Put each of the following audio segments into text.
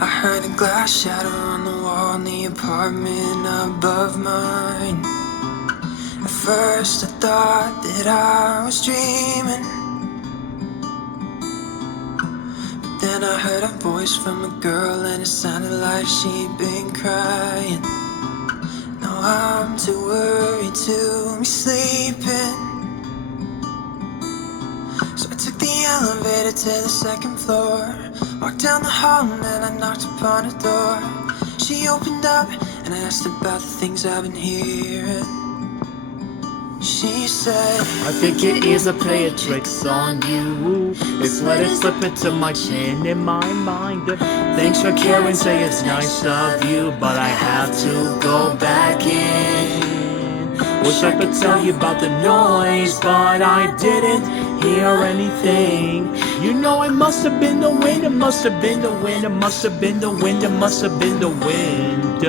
I heard a glass shatter on the wall in the apartment above mine. At first I thought that I was dreaming, but then I heard a voice from a girl and it sounded like she'd been crying. Now I'm too worried to be sleeping, so I took the elevator to the second floor, walked down the hall and then I knocked upon her door. She opened up and I asked about the things I've been hearing. She said, I think your ears are playing tricks on you. It's letting slip into my chin in my mind. Thanks for caring, say it's nice of you, but I have to go back in. Wish I could tell you about the noise, but I didn't hear anything. You know it must have been the wind, it must have been the wind, it must have been the wind, it must have been the wind.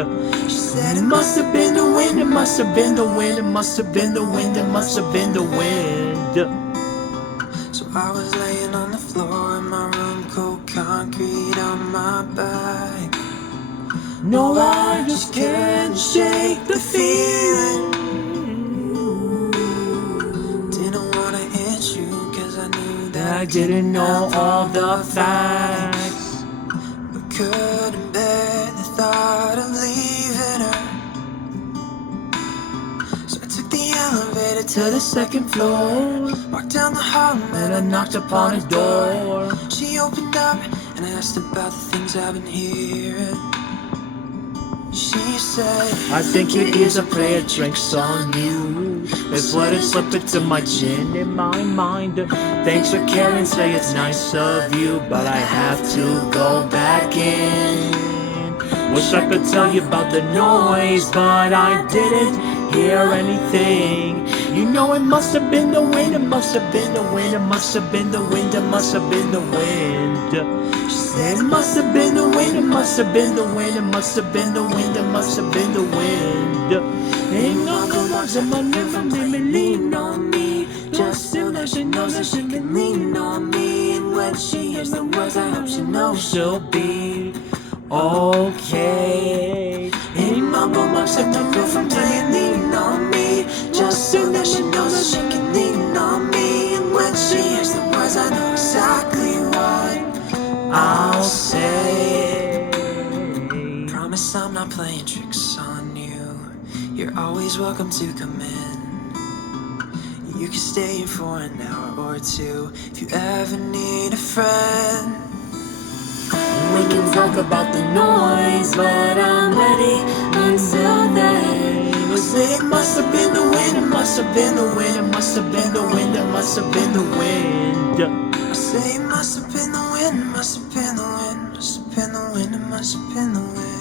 she said It must have been the wind, it must have been the wind, it must have been the wind, it must have been the wind. So I was laying on the floor in my room, cold concrete on my back. No, I just can't shake the feeling. Didn't wanna hit you cause I knew that I didn't know all the facts, but couldn't bear the thought of leaving her. So I took the elevator to the second floor, walked down the hall and then I knocked upon her door. She opened up and I asked about the things I've been hearing. She said, I think your ears are playing tricks on you. It's let it slip into my chin in my mind. Thanks for caring, say it's nice of you, but I have to go back in. Wish I could tell you about the noise, but I didn't hear anything. You know it must have been the wind, it must have been the wind, it must have been the wind, it must have been the wind. she said It must have been the wind, it must have been the wind, it must have been the wind, it must have been the wind. Ain't no good in my never made me lean on me, just so that she knows that she can lean on me. And when she hears the words, I hope she knows she'll be okay. any mumble much except a girl from playing lean on me, just so that she knows that she can lean on me. And when she hears the words, I know exactly what I'll say. Promise I'm not playing tricks on you. You're always welcome to come in. You can stay here for an hour or two if you ever need a friend. We can talk about the noise, but I'm ready until then. We say it must have been the wind, it must have been the wind, it must have been the wind, it must have been the wind. I say it must have been the wind, it must have been the wind, must have been the wind, it must have been the wind.